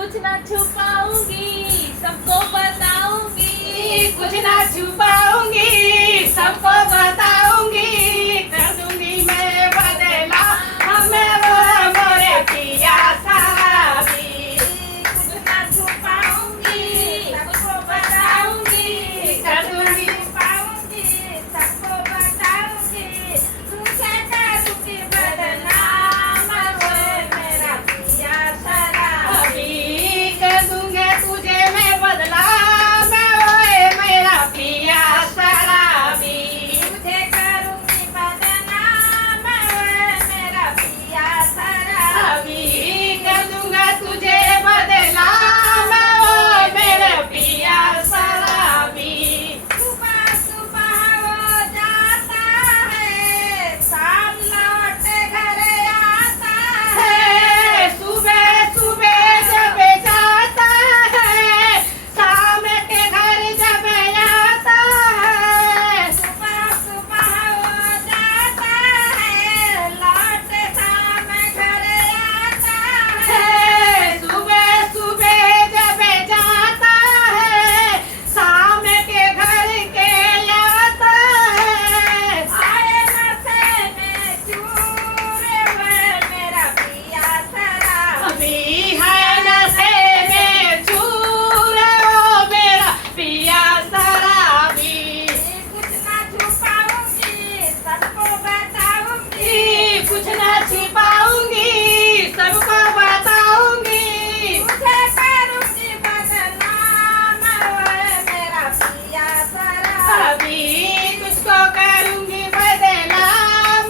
कुछ ना छुपाऊंगी, सबको बताऊंगी। कुछ ना छुपाऊंगी, सबको बताऊंगी। कर दूंगी मैं बदला, हमें वो मोरे पिया शराबी। कुछ ना छुपाऊंगी, सबको बताऊंगी। कर दूंगी छुपाऊंगी, सबको बताऊंगी। तुझे करूंगी बदनाम, वो मेरा पिया शराबी। अभी कर दूंगे तुझे मैं बदला, मैं ओए मेरा पिया शराबी। तुझे करूंगी बदनाम, वो मेरा पिया शराबी। अभी कर दूंगा तुझे बदला, मैं ओए मेरा पिया शराबी। सुबह सुबह वो जाता है, शाम लौट घर आता है। सुबह सुबह जब जाता है, शाम के घर जब आता है। सुबह सुबह वो जाता है, लौट शाम घर आता है। सुबह सुबह जब जाता है, शाम के घर के आता है। आए नशे में चूर, वो मेरा पिया शराबी। अभी है नशे में चूर, वो मेरा पिया शराबी। कुछ ना छुपाऊंगी, सबको बताऊंगी। कुछ ना छिपाऊंगी, सबको बताऊंगी। तुझे करूंगी बदनाम, वो मेरा पिया शराबी। अभी तुझको करूंगी बदला,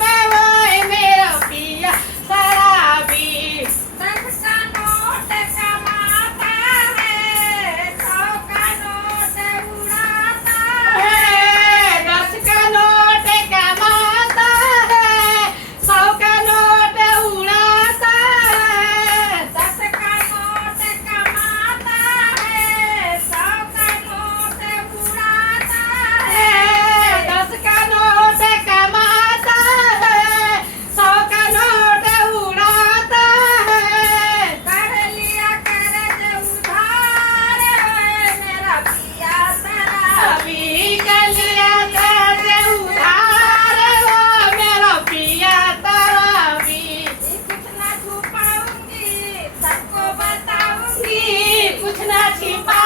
मैं वो मेरा पिया शराबी। 10 का नोट कमाता है, 100 का नोट उड़ाता है। 10 का नोट कमाता है, 100 का नोट उड़ाता है। 10 का नोट कमाता है, 100 का नोट उड़ाता है। 10 का नोट कमाता है, 100 का नोट उड़ाता है। कर लिया कर्ज उधार, वो मेरा पिया शराबी। अभी कर लिया कर्ज उधार, वो मेरा पिया शराबी। कुछ ना छुपाऊंगी, सबको बताऊंगी। कुछ ना छिपा